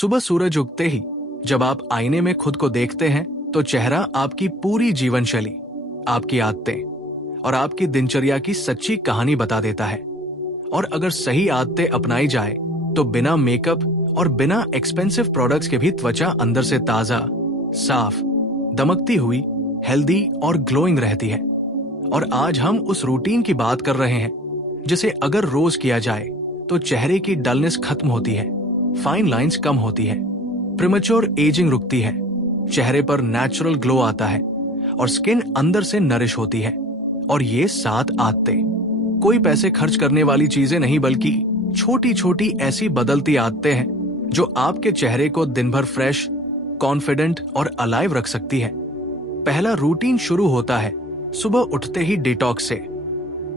सुबह सूरज उगते ही जब आप आईने में खुद को देखते हैं तो चेहरा आपकी पूरी जीवन शैली, आपकी आदतें और आपकी दिनचर्या की सच्ची कहानी बता देता है। और अगर सही आदतें अपनाई जाए तो बिना मेकअप और बिना एक्सपेंसिव प्रोडक्ट्स के भी त्वचा अंदर से ताजा, साफ, दमकती हुई, हेल्दी और ग्लोइंग रहती है। और आज हम उस रूटीन की बात कर रहे हैं जिसे अगर रोज किया जाए तो चेहरे की डलनेस खत्म होती है, फाइन लाइंस कम होती है, प्रीमेच्योर एजिंग रुकती है, चेहरे पर नेचुरल ग्लो आता है और स्किन अंदर से नरिश होती है। और ये 7 आदतें कोई पैसे खर्च करने वाली चीजें नहीं, बल्कि छोटी छोटी ऐसी बदलती आदतें हैं जो आपके चेहरे को दिन भर फ्रेश, कॉन्फिडेंट और अलाइव रख सकती है। पहला रूटीन शुरू होता है सुबह उठते ही डिटॉक्स से,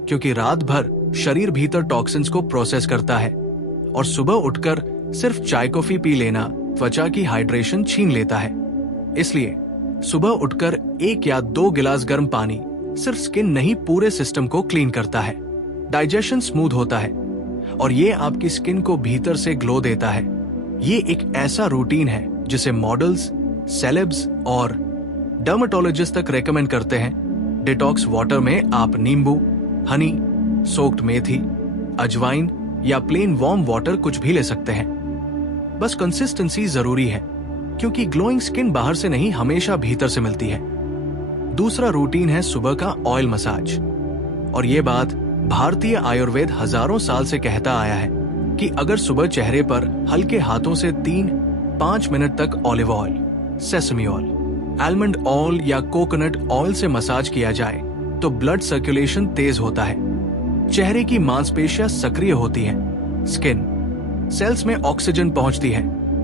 क्योंकि रात भर शरीर भीतर टॉक्सिन्स को प्रोसेस करता है और सुबह उठकर सिर्फ चाय कॉफी पी लेना त्वचा की हाइड्रेशन छीन लेता है। इसलिए सुबह उठकर 1 या 2 गिलास गर्म पानी सिर्फ स्किन नहीं, पूरे सिस्टम को क्लीन करता है। डाइजेशन स्मूथ होता है और ये आपकी स्किन को भीतर से ग्लो देता है। ये एक ऐसा रूटीन है जिसे मॉडल्स, सेलेब्स और डर्मेटोलॉजिस्ट तक रेकमेंड करते हैं। डिटॉक्स वाटर में आप नींबू, हनी, सोक्ड मेथी, अजवाइन या प्लेन वार्म वाटर कुछ भी ले सकते हैं। बस कंसिस्टेंसी जरूरी है, क्योंकि ग्लोइंग स्किन बाहर से नहीं, हमेशा भीतर से मिलती है। दूसरा रूटीन है सुबह का ऑयल मसाज। और ये बात भारतीय आयुर्वेद हजारों साल से कहता आया है कि अगर सुबह चेहरे पर हल्के हाथों से 3-5 मिनट तक olive oil, sesame oil, almond oil या कोकोनट ऑयल से मसाज किया जाए तो ब्लड सर्कुलेशन तेज होता है, चेहरे की मांसपेशियां सक्रिय होती हैं, स्किन सेल्स में ऑक्सीजन पहुंचती है,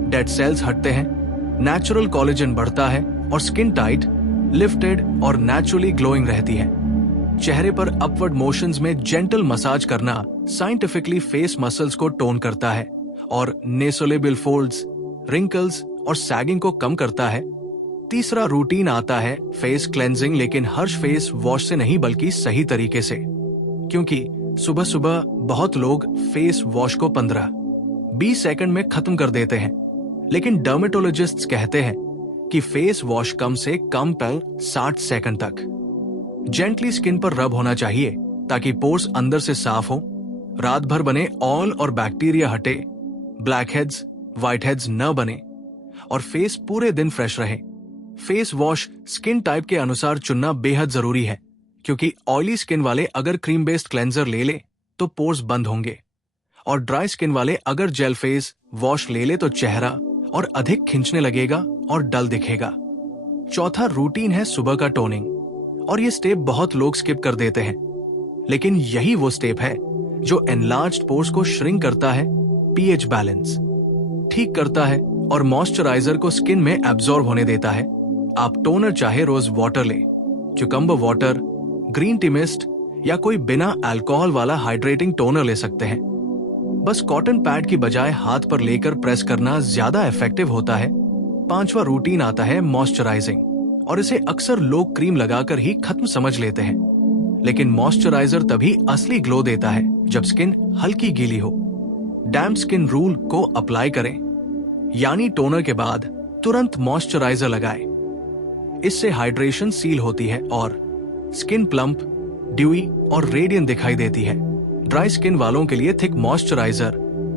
डेड सेल्स हटते हैं, नेचुरल कोलेजन बढ़ता है और स्किन टाइट, लिफ्टेड और नेचुरली ग्लोइंग रहती है। चेहरे पर अपवर्ड मोशंस में जेंटल मसाज करना साइंटिफिकली फेस मसल्स को टोन करता है और नेसोलेबियल फोल्ड्स, रिंकल्स और सैगिंग को कम करता है। तीसरा रूटीन आता है फेस क्लेंजिंग, लेकिन हर्ष फेस वॉश से नहीं, बल्कि सही तरीके से। क्योंकि सुबह सुबह बहुत लोग फेस वॉश को 15-20 सेकंड में खत्म कर देते हैं, लेकिन डर्मेटोलॉजिस्ट्स कहते हैं कि फेस वॉश कम से कम पर 60 सेकंड तक जेंटली स्किन पर रब होना चाहिए ताकि पोर्स अंदर से साफ हो, रात भर बने ऑयल और बैक्टीरिया हटे, ब्लैक हेड्स, व्हाइट हेड्स न बने और फेस पूरे दिन फ्रेश रहे। फेस वॉश स्किन टाइप के अनुसार चुनना बेहद जरूरी है, क्योंकि ऑयली स्किन वाले अगर क्रीम बेस्ड क्लेंजर ले ले तो पोर्स बंद होंगे और ड्राई स्किन वाले अगर जेल फेस वॉश ले ले तो चेहरा और अधिक खिंचने लगेगा और डल दिखेगा। चौथा रूटीन है सुबह का टोनिंग। और ये स्टेप बहुत लोग स्किप कर देते हैं, लेकिन यही वो स्टेप है जो एनलार्ज्ड पोर्स को श्रिंक करता है, पीएच बैलेंस ठीक करता है और मॉइस्चराइजर को स्किन में एब्जॉर्ब होने देता है। आप टोनर चाहे रोज वाटर ले, cucumber water, green tea mist या कोई बिना अल्कोहल वाला हाइड्रेटिंग टोनर ले सकते हैं। बस कॉटन पैड की बजाय हाथ पर लेकर प्रेस करना ज्यादा इफेक्टिव होता है। पांचवा रूटीन आता है मॉइस्चराइजिंग, और इसे अक्सर लोग क्रीम लगाकर ही खत्म समझ लेते हैं, लेकिन मॉइस्चराइजर तभी असली ग्लो देता है जब स्किन हल्की गीली हो। डैम्प स्किन रूल को अप्लाई करें, यानी टोनर के बाद तुरंत मॉइस्चराइजर लगाएं। इससे हाइड्रेशन सील होती है और स्किन प्लम्प, ड्यूई और रेडियंट दिखाई देती है। ड्राई स्किन वालों के लिए थिक मॉइस्चराइजर,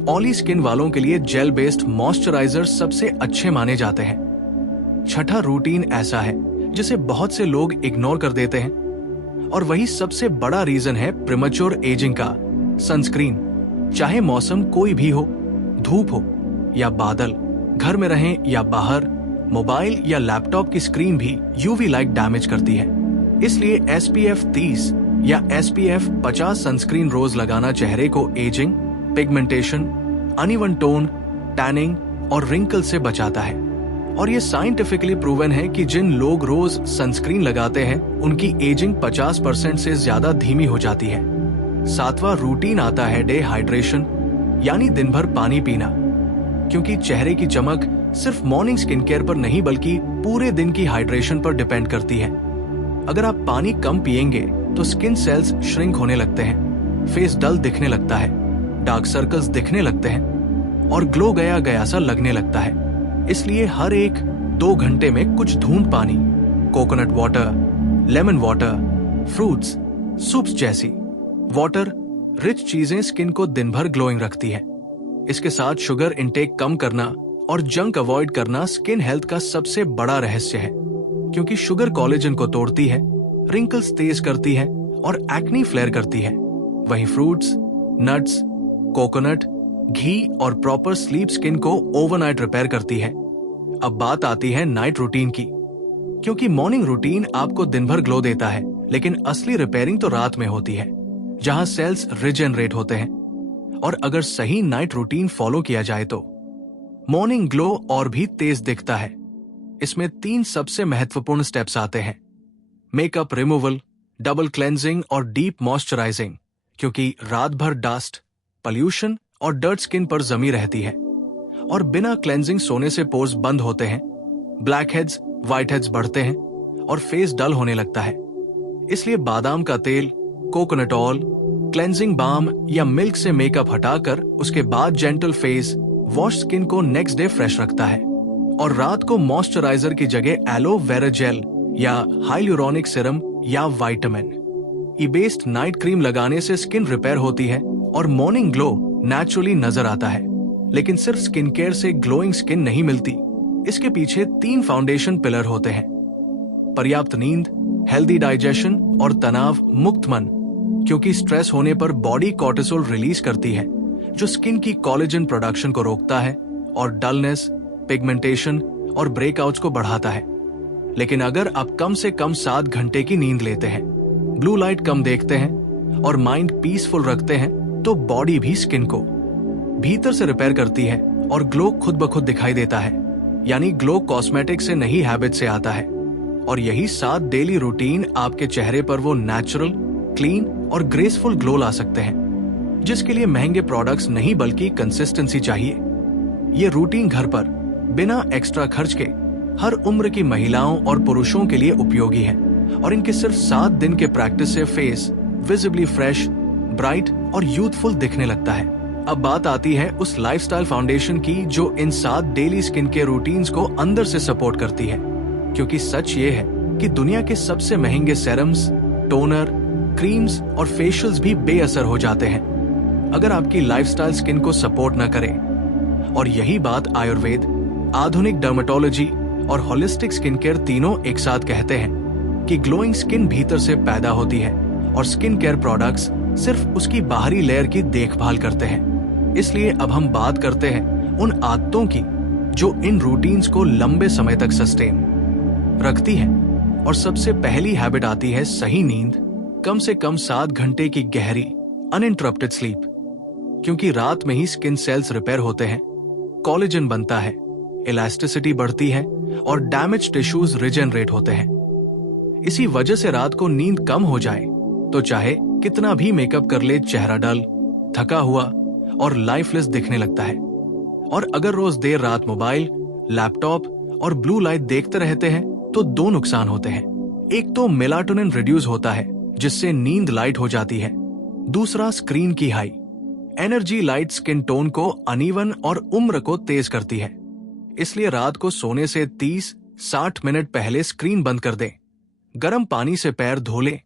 ऑयली स्किन वालों के लिए जेल बेस्ड मॉइस्चराइजर सबसे अच्छे माने जाते हैं। छठा रूटीन ऐसा है जिसे बहुत से लोग इग्नोर कर देते हैं, और वही सबसे बड़ा रीजन है प्रीमेच्योर एजिंग का, सनस्क्रीन। चाहे मौसम कोई भी हो, धूप हो या बादल, घर में रहें या बाहर, मोबाइल या लैपटॉप की स्क्रीन भी यूवी लाइट डैमेज करती है। इसलिए SPF 30 या SPF 50 सनस्क्रीन रोज लगाना चेहरे को ageing, pigmentation, uneven tone, tanning और रिंकल से बचाता है। और ये साइंटिफिकली प्रूवन है कि जिन लोग रोज सनस्क्रीन लगाते हैं उनकी एजिंग 50% से ज्यादा धीमी हो जाती है। सातवां रूटीन आता है डे हाइड्रेशन, यानी दिन भर पानी पीना, क्योंकि चेहरे की चमक सिर्फ मॉर्निंग स्किन केयर पर नहीं बल्कि पूरे दिन की हाइड्रेशन पर डिपेंड करती है। अगर आप पानी कम पिएंगे तो स्किन सेल्स श्रिंक होने लगते हैं, फेस डल दिखने लगता है, डार्क सर्कल्स दिखने लगते हैं और ग्लो गया गया सा लगने लगता है। इसलिए हर एक 2 घंटे में कुछ धूंध पानी, coconut water, lemon water, fruits, soups जैसी वाटर रिच चीजें स्किन को दिन भर ग्लोइंग रखती है। इसके साथ शुगर इंटेक कम करना और जंक अवॉइड करना स्किन हेल्थ का सबसे बड़ा रहस्य है, क्योंकि शुगर कोलेजन को तोड़ती है, रिंकल्स तेज करती है और एक्ने फ्लेयर करती है। वहीं फ्रूट्स, नट्स, कोकोनट, घी और प्रॉपर स्लीप स्किन को ओवरनाइट रिपेयर करती है। अब बात आती है नाइट रूटीन की, क्योंकि मॉर्निंग रूटीन आपको दिन भर ग्लो देता है, लेकिन असली रिपेयरिंग तो रात में होती है, जहां सेल्स रिजेनरेट होते हैं। और अगर सही नाइट रूटीन फॉलो किया जाए तो मॉर्निंग ग्लो और भी तेज दिखता है। इसमें 3 सबसे महत्वपूर्ण स्टेप्स आते हैं: मेकअप रिमूवल, डबल क्लेंजिंग और डीप मॉइस्चराइजिंग, क्योंकि रात भर डस्ट, पॉल्यूशन और डर्ट स्किन पर जमी रहती है और बिना क्लेंजिंग सोने से पोर्स बंद होते हैं, ब्लैक हेड्स, व्हाइट हेड्स बढ़ते हैं और फेस डल होने लगता है। इसलिए बादाम का तेल, कोकोनट ऑयल, क्लेंजिंग बाम या मिल्क से मेकअप हटाकर उसके बाद जेंटल फेस वॉश स्किन को नेक्स्ट डे फ्रेश रखता है। और रात को मॉइस्चराइजर की जगह एलोवेरा जेल या हाइलुरोनिक सीरम या vitamin E based night cream लगाने से स्किन रिपेयर होती है और मॉर्निंग ग्लो नेचुरली नजर आता है। लेकिन सिर्फ स्किन केयर से ग्लोइंग स्किन नहीं मिलती, इसके पीछे 3 फाउंडेशन पिलर होते हैं: पर्याप्त नींद, हेल्दी डाइजेशन और तनाव मुक्त मन, क्योंकि स्ट्रेस होने पर बॉडी कॉर्टिसोल रिलीज करती है जो स्किन की कोलेजन प्रोडक्शन को रोकता है और डलनेस, पिगमेंटेशन और ब्रेकआउट्स को बढ़ाता है। लेकिन अगर आप कम से कम 7 घंटे की नींद लेते हैं, ब्लू लाइट कम देखते हैं और माइंड पीसफुल रखते हैं, तो बॉडी भी स्किन को भीतर से रिपेयर करती है और ग्लो खुद ब खुद दिखाई देता है। यानी ग्लो कॉस्मेटिक से नहीं, हैबिट से आता है। और यही 7 डेली रूटीन आपके चेहरे पर वो नेचुरल, क्लीन और ग्रेसफुल ग्लो ला सकते हैं, जिसके लिए महंगे प्रोडक्ट्स नहीं बल्कि कंसिस्टेंसी चाहिए। ये रूटीन घर पर बिना एक्स्ट्रा खर्च के हर उम्र की महिलाओं और पुरुषों के लिए उपयोगी है और इनके सिर्फ 7 दिन के प्रैक्टिस से फेस विजिबली फ्रेश, ब्राइट और यूथफुल दिखने लगता है। अब बात आती है उस लाइफस्टाइल फाउंडेशन की जो इन 7 डेली स्किन केयर रूटीन्स को अंदर से सपोर्ट करती है। क्योंकि सच ये है कि दुनिया के सबसे महंगे सेरम्स, टोनर, क्रीम्स और फेशियल्स भी बेअसर हो जाते हैं अगर आपकी लाइफस्टाइल स्किन को सपोर्ट न करे। और यही बात आयुर्वेद, आधुनिक डर्मेटोलॉजी और होलिस्टिक स्किन केयर तीनों एक साथ कहते हैं कि ग्लोइंग स्किन भीतर से पैदा होती है और स्किन केयर प्रोडक्ट्स सिर्फ उसकी बाहरी लेयर की देखभाल करते हैं। इसलिए अब हम बात करते हैं उन आदतों की जो इन रूटीन्स को लंबे समय तक सस्टेन रखती है। और सबसे पहली हैबिट आती है सही नींद, कम से कम 7 घंटे की गहरी अनइंटरप्टेड स्लीप, क्योंकि रात में ही स्किन सेल्स रिपेयर होते हैं, कोलेजन बनता है, इलास्टिसिटी बढ़ती है और डैमेज टिश्यूज रिजेनरेट होते हैं। इसी वजह से रात को नींद कम हो जाए तो चाहे कितना भी मेकअप कर ले, चेहरा डल, थका हुआ और लाइफलेस दिखने लगता है। और अगर रोज देर रात मोबाइल, लैपटॉप और ब्लू लाइट देखते रहते हैं तो 2 नुकसान होते हैं। एक तो मेलाटोनिन रिड्यूस होता है जिससे नींद लाइट हो जाती है। दूसरा, स्क्रीन की high energy light skin tone को अनइवन और उम्र को तेज करती है। इसलिए रात को सोने से 30-60 मिनट पहले स्क्रीन बंद कर दें, गर्म पानी से पैर धो लें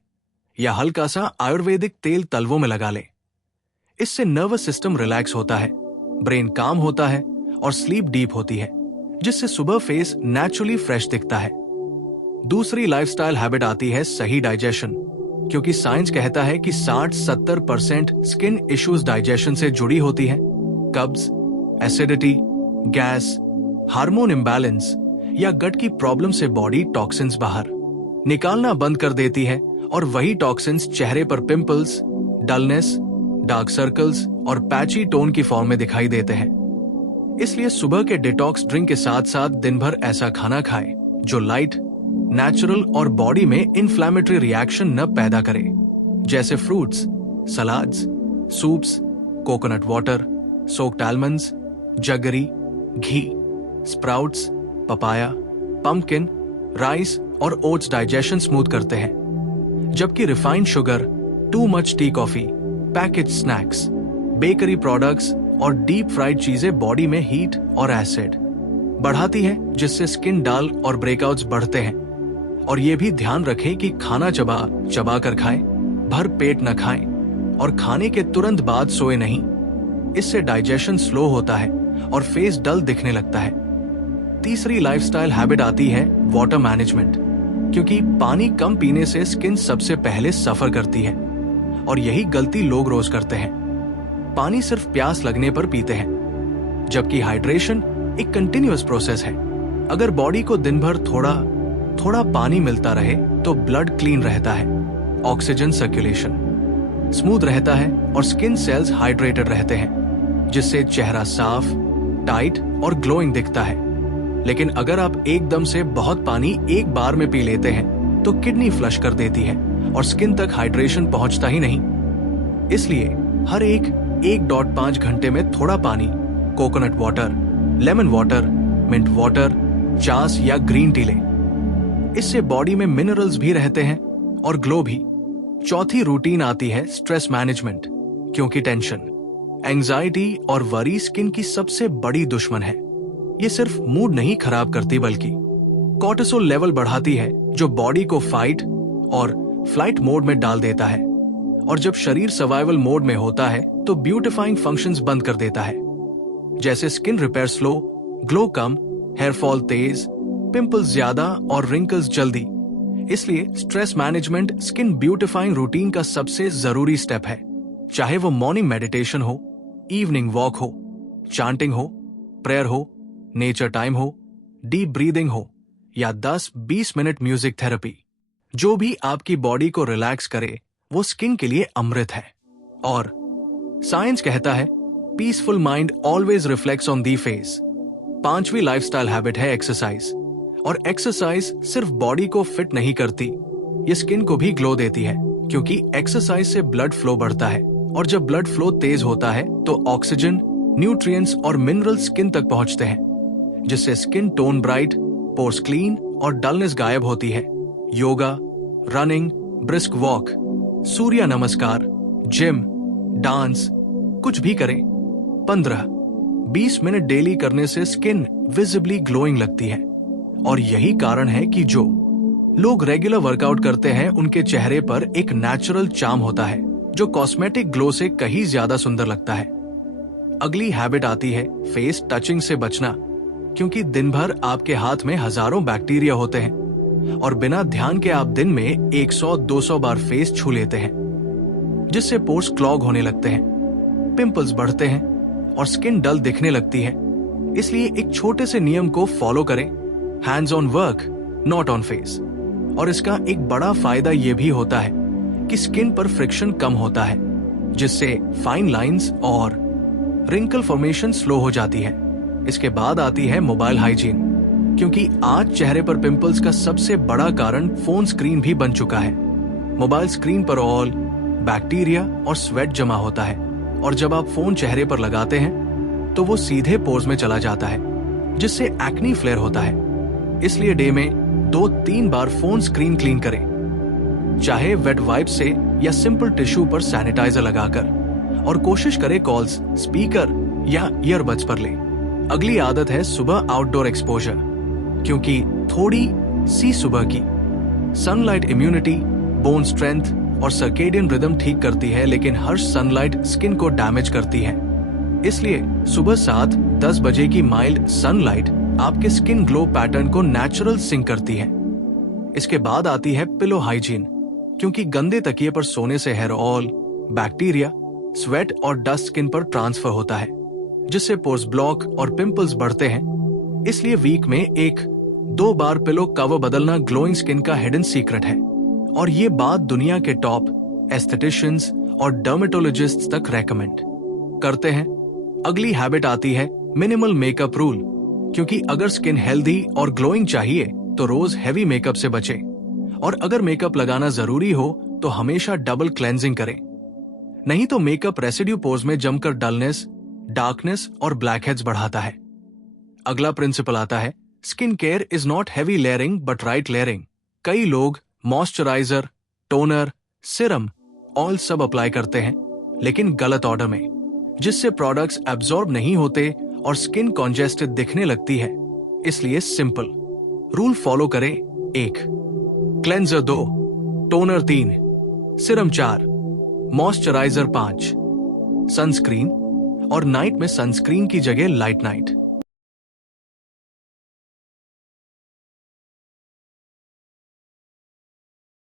या हल्का सा आयुर्वेदिक तेल तलवों में लगा लें। इससे नर्वस सिस्टम रिलैक्स होता है, ब्रेन काम होता है और स्लीप डीप होती है, जिससे सुबह फेस नेचुरली फ्रेश दिखता है। दूसरी लाइफस्टाइल हैबिट आती है सही डाइजेशन, क्योंकि साइंस कहता है कि 60-70% स्किन इश्यूज डाइजेशन से जुड़ी होती है। कब्ज, एसिडिटी, गैस, हार्मोन इम्बैलेंस या गट की प्रॉब्लम से बॉडी टॉक्सिन्स बाहर निकालना बंद कर देती है और वही टॉक्सिन्स चेहरे पर पिंपल्स, डलनेस, डार्क सर्कल्स और पैची टोन की फॉर्म में दिखाई देते हैं। इसलिए सुबह के डिटॉक्स ड्रिंक के साथ साथ दिन भर ऐसा खाना खाएं जो लाइट, नेचुरल और बॉडी में इन्फ्लेमेटरी रिएक्शन न पैदा करे, जैसे fruits, salads, soups, coconut water, soaked almonds, jaggery, घी, स्प्राउट्स, पपाया, पंपकिन, राइस और ओट्स डाइजेशन स्मूथ करते हैं। जबकि refined sugar, too much tea coffee, package snacks, bakery products और डीप फ्राइड चीजें बॉडी में हीट और एसिड बढ़ाती है, जिससे स्किन डाल और ब्रेकआउट्स बढ़ते हैं। और ये भी ध्यान रखें कि खाना चबा कर खाएं, भर पेट न खाएं और खाने के तुरंत बाद सोए नहीं। इससे डाइजेशन स्लो होता है और फेस डल दिखने लगता है। तीसरी लाइफस्टाइल हैबिट आती है वाटर मैनेजमेंट, क्योंकि पानी कम पीने से स्किन सबसे पहले सफर करती है और यही गलती लोग रोज करते हैं। पानी सिर्फ प्यास लगने पर पीते हैं, जबकि हाइड्रेशन एक कंटिन्यूअस प्रोसेस है। अगर बॉडी को दिन भर थोड़ा पानी मिलता रहे तो ब्लड क्लीन रहता है, ऑक्सीजन सर्कुलेशन स्मूथ रहता है और स्किन सेल्स हाइड्रेटेड रहते हैं, जिससे चेहरा साफ, टाइट और ग्लोइंग दिखता है। लेकिन अगर आप एकदम से बहुत पानी एक बार में पी लेते हैं तो किडनी फ्लश कर देती है और स्किन तक हाइड्रेशन पहुंचता ही नहीं। इसलिए हर 1.5 घंटे में थोड़ा पानी, coconut water, lemon water, mint water, चास या ग्रीन टी लें। इससे बॉडी में मिनरल्स भी रहते हैं और ग्लो भी। चौथी रूटीन आती है स्ट्रेस मैनेजमेंट, क्योंकि टेंशन, एंजाइटी और वरी स्किन की सबसे बड़ी दुश्मन है। ये सिर्फ मूड नहीं खराब करती बल्कि कॉर्टिसोल लेवल बढ़ाती है, जो बॉडी को फाइट और फ्लाइट मोड में डाल देता है। और जब शरीर सर्वाइवल मोड में होता है तो ब्यूटिफाइंग फंक्शंस बंद कर देता है, जैसे स्किन रिपेयर स्लो, ग्लो कम, हेयर फॉल तेज, पिंपल्स ज्यादा और रिंकल्स जल्दी। इसलिए stress management skin beautifying routine का सबसे जरूरी स्टेप है। चाहे वो मॉर्निंग मेडिटेशन हो, इवनिंग वॉक हो, चांटिंग हो, प्रेयर हो, नेचर टाइम हो, डीप ब्रीदिंग हो या 10-20 मिनट म्यूजिक थेरेपी, जो भी आपकी बॉडी को रिलैक्स करे वो स्किन के लिए अमृत है। और साइंस कहता है peaceful mind always reflects on the face. पांचवी लाइफस्टाइल हैबिट है एक्सरसाइज। और एक्सरसाइज सिर्फ बॉडी को फिट नहीं करती, ये स्किन को भी ग्लो देती है, क्योंकि एक्सरसाइज से ब्लड फ्लो बढ़ता है और जब ब्लड फ्लो तेज होता है तो ऑक्सीजन, न्यूट्रिएंट्स और मिनरल स्किन तक पहुंचते हैं, जिससे skin tone bright, pores clean और डलनेस गायब होती है। योगा, रनिंग, ब्रिस्क वॉक, सूर्य नमस्कार, जिम, डांस, कुछ भी करें, 15-20 मिनट डेली करने से स्किन विजिबली ग्लोइंग लगती है। और यही कारण है कि जो लोग रेगुलर वर्कआउट करते हैं उनके चेहरे पर एक नेचुरल चार्म होता है, जो कॉस्मेटिक ग्लो से कहीं ज्यादा सुंदर लगता है। अगली हैबिट आती है फेस टचिंग से बचना, क्योंकि दिन भर आपके हाथ में हजारों बैक्टीरिया होते हैं और बिना ध्यान के आप दिन में 100-200 बार फेस छू लेते हैं, जिससे पोर्स क्लॉग होने लगते हैं, पिंपल्स बढ़ते हैं और स्किन डल दिखने लगती है। इसलिए एक छोटे से नियम को फॉलो करें, hands on work, not on face. और इसका एक बड़ा फायदा यह भी होता है कि स्किन पर फ्रिक्शन कम होता है, जिससे फाइन लाइंस और रिंकल फॉर्मेशन स्लो हो जाती है। इसके बाद आती है मोबाइल हाइजीन, क्योंकि आज चेहरे पर पिंपल्स का सबसे बड़ा कारण फोन स्क्रीन भी बन चुका है। मोबाइल स्क्रीन पर ऑयल, बैक्टीरिया और स्वेट जमा होता है और जब आप फोन चेहरे पर लगाते हैं तो वो सीधे पोर्स में चला जाता है, जिससे एक्नी फ्लेयर होता है। इसलिए डे में 2-3 बार फोन स्क्रीन क्लीन करें, चाहे वेट वाइप से या सिंपल टिश्यू पर सैनिटाइजर लगाकर, और कोशिश करें कॉल्स स्पीकर या ईयरबड्स पर ले। अगली आदत है सुबह आउटडोर एक्सपोजर, क्योंकि थोड़ी सी सुबह की सनलाइट इम्यूनिटी, बोन स्ट्रेंथ और सर्केडियन रिदम ठीक करती है, लेकिन हर सनलाइट स्किन को डैमेज करती है। इसलिए सुबह 7-10 बजे की माइल्ड सनलाइट आपके स्किन ग्लो पैटर्न को नेचुरल सिंक करती है। इसके बाद आती है पिलो हाइजीन, क्योंकि गंदे तकिए पर सोने से हेयर ऑयल, बैक्टीरिया, स्वेट और डस्ट स्किन पर ट्रांसफर होता है, जिससे पोर्स ब्लॉक और पिंपल्स बढ़ते हैं। इसलिए वीक में 1-2 बार पिलो कवर बदलना ग्लोइंग स्किन का हिडन सीक्रेट है, और ये बात दुनिया के टॉप एस्थेटिशियंस और डर्मेटोलॉजिस्ट्स तक रेकमेंड करते हैं। अगली हैबिट आती है मिनिमल मेकअप रूल, क्योंकि अगर स्किन हेल्दी और ग्लोइंग चाहिए तो रोज हैवी मेकअप से बचें, और अगर मेकअप लगाना जरूरी हो तो हमेशा डबल क्लेंजिंग करें, नहीं तो मेकअप रेसिड्यू पोर्स में जमकर डलनेस, डार्कनेस और ब्लैकहेड्स बढ़ाता है। अगला प्रिंसिपल आता है skin care is not heavy layering but right layering. कई लोग मॉइस्चराइजर, टोनर, सिरम, ऑयल सब अप्लाई करते हैं, लेकिन गलत ऑर्डर में। जिससे प्रोडक्ट्स एब्जॉर्ब नहीं होते और स्किन कॉन्जेस्टेड दिखने लगती है। इसलिए सिंपल रूल फॉलो करें। 1, cleanser 2, toner 3, Siram 4, moisturiser 5, sunscreen और नाइट में सनस्क्रीन की जगह लाइट नाइट।